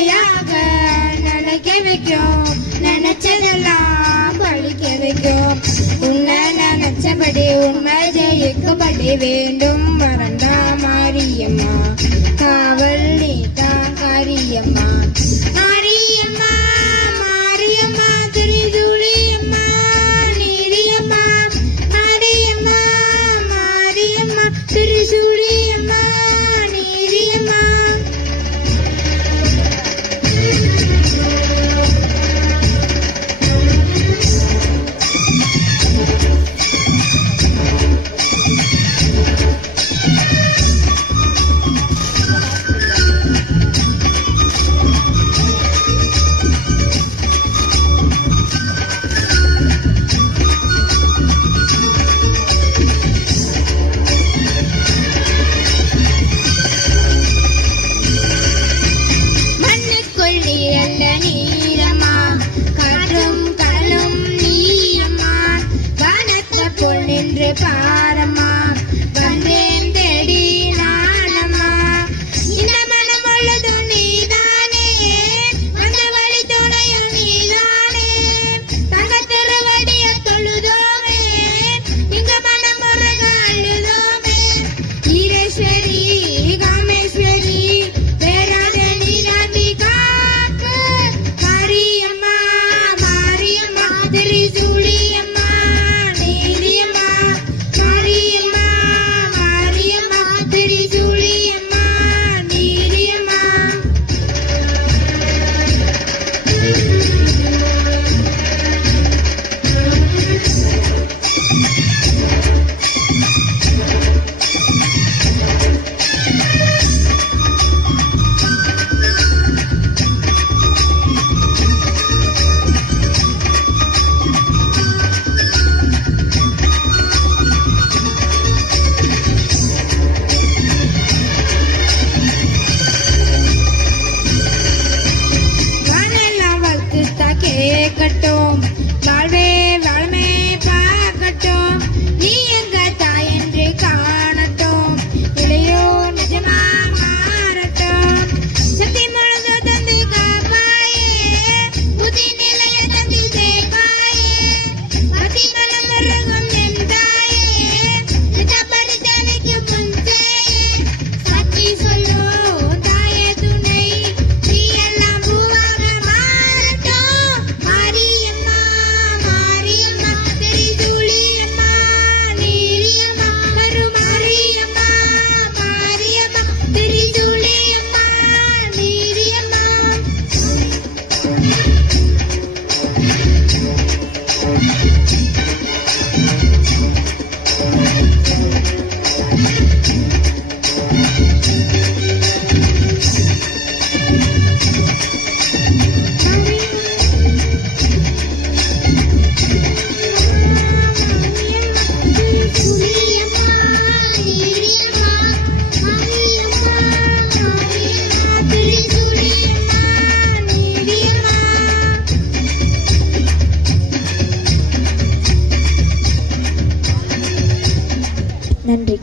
பிள்ளையாக நினைக்க வைக்கும், நினைச்சதெல்லாம் பழிக்க வைக்கும். உன்னை நினைச்சபடி உண்மை ஜெயிக்கப்படி வேண்டும். மறந்தா மாரியம்மா, காவல் நீதான் காரியம்மா. மாரியம்மா மாரியம்மா திரிசூலியம்மா நீரியம்மா. மாரியம்மா மாரியம்மா திரிசூலியம்மா நீரியம்மா. பாரம்மா வந்தேன் தேடி நானம்மா. இந்த மனம் உள்ளதும் நீதானே, வந்த வழி துணையும் நீதானே. தங்க திருவடிய தொழுதோமே, இங்க மனம் முருக அழுதோமே. ஈரேஸ்வரி காமேஸ்வரி வேறாத நீராட்டி காப்பு. மாரியம்மா மாரியம்மா திரிசூலியம்மா நீரியம்மா. மாரியம்மா மாரியம்மா திரிசூலியம்மா நீரியம்மா. கேட்கட்டும் வாழ்வே வாழ்மே பார்க்கட்டும். நீ எங்க தாய் என்று காணட்டும், இளையோ நிஜமா மாறட்டும். சக்தி முழுது தந்து காப்பாயே, புதி நிலைய தந்து சேர்ப்பாயே. அதி மனம் முருகும் என் தாயே, பரிதனைக்கு முன்சேயே. சக்தி சொல்லோ தாயே துணை, நீ எல்லாம் பூவாக மாறட்டும். மாரியம்மா மாரியம்மா திரிசூலியம்மா நீரியம்மா. கருமாரியம்மா மாரியம்மா திரிசூலியம்மா நீரியம்மா. நன்றி.